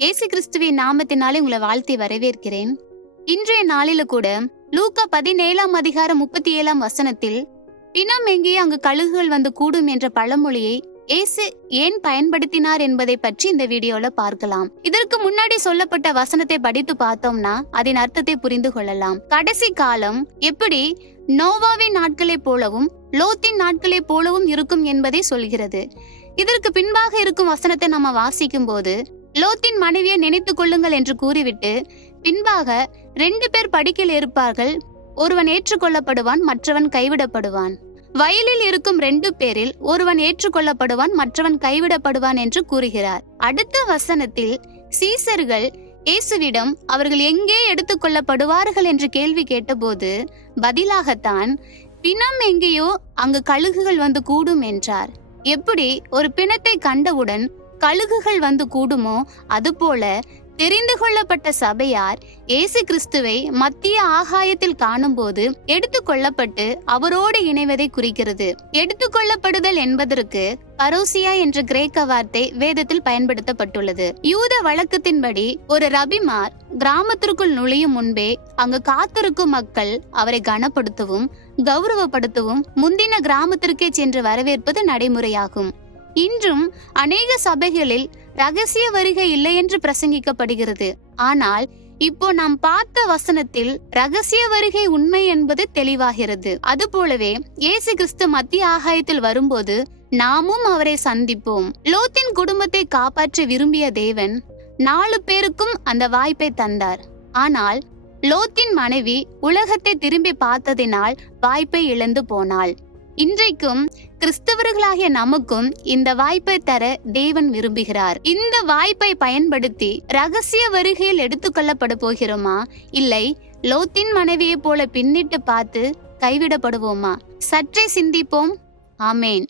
இயேசு கிறிஸ்துவின் நாமத்தினாலே உங்களை வாழ்த்தி வரவேற்கிறேன். இன்றைய நாளில கூட லூக்கா பதினேழாம் அதிகாரம் முப்பத்தி ஏழாம் வசனத்தில் பிணம் எங்கே அங்கு கழுகுகள் வந்து கூடும் என்ற பழமொழியை ஏசு ஏன் பயன்படுத்தினார் என்பதை பற்றி இந்த வீடியோல பார்க்கலாம். இதற்கு முன்னாடி சொல்லப்பட்ட வசனத்தை படித்து பார்த்தோம்னா அதன் அர்த்தத்தை புரிந்து கொள்ளலாம். கடைசி காலம் எப்படி நோவாவின் நாட்களைப் போலவும் லோத்தின் நாட்களைப் போலவும் இருக்கும் என்பதை சொல்கிறது. இதற்கு பின்பாக இருக்கும் வசனத்தை நம்ம வாசிக்கும் போது லோத்தின் மனைவியை நினைத்துக் கொள்ளுங்கள் என்று கூறிவிட்டு பின்பாக ரெண்டு பேர் படிக்கில் இருப்பார்கள். ஒருவன் ஏற்றுக்கொள்ளப்படுவான் மற்றவன் கைவிடப்படுவான். வயலில் இருக்கும் ரெண்டு பேரில் ஒருவன் ஏற்றுக்கொள்ளப்படுவான் மற்றவன் கைவிடப்படுவான் என்று கூறுகிறார். அடுத்த வசனத்தில் சீசர்கள் இயேசுவிடம் அவர்கள் எங்கே எடுத்துக்கொள்ளப்படுவார்கள் என்று கேள்வி கேட்டபோது பதிலாகத்தான் பிணம் எங்கேயோ அங்கு கழுகுகள் வந்து கூடும் என்றார். எப்படி? ஒரு பிணத்தை கண்டவுடன் கழுகுகள் வந்து கூடுமோ அதுபோல தெரிந்து கொள்ளப்பட்ட சபையார் இயேசு கிறிஸ்துவை மத்திய ஆகாயத்தில் காணும்போது எடுத்துக்கொள்ளப்பட்டு அவரோடு இணைவதை குறிக்கிறது. எடுத்துக்கொள்ளப்படுதல் என்பதற்கு பரோசியா என்ற கிரேக்க வார்த்தை வேதத்தில் பயன்படுத்தப்பட்டுள்ளது. யூத வழக்கத்தின்படி ஒரு ரபிமார் கிராமத்திற்குள் நுழையும் முன்பே அங்கு காத்திருக்கும் மக்கள் அவரை கனப்படுத்தவும் கௌரவப்படுத்தவும் முந்தின கிராமத்திற்கே சென்று வரவேற்பது நடைமுறையாகும். இன்றும் அநேக சபைகளில் ரகசிய வருகை இல்லை என்று பிரசங்கிக்கப்படுகிறது. ஆனால் இப்போ நாம் பார்த்த வசனத்தில் ரகசிய வருகை உண்மை என்பது தெளிவாகிறது. அதுபோலவே இயேசு கிறிஸ்து மத்திய ஆகாயத்தில் வரும்போது நாமும் அவரை சந்திப்போம். லோத்தின் குடும்பத்தை காப்பாற்ற விரும்பிய தேவன் நாலு பேருக்கும் அந்த வாய்ப்பை தந்தார். ஆனால் லோத்தின் மனைவி உலகத்தை திரும்பி பார்த்ததினால் வாய்ப்பை இழந்து போனாள். இன்றைக்கும் கிறிஸ்தவர்களாகிய நமக்கும் இந்த வாய்ப்பை தர தேவன் விரும்புகிறார். இந்த வாய்ப்பை பயன்படுத்தி ரகசிய வருகையில் எடுத்துக்கொள்ளப்பட போகிறோமா? இல்லை லோத்தின் மனைவியைப் போல பின்னிட்டு பார்த்து கைவிடப்படுவோமா? சற்றே சிந்திப்போம். ஆமேன்.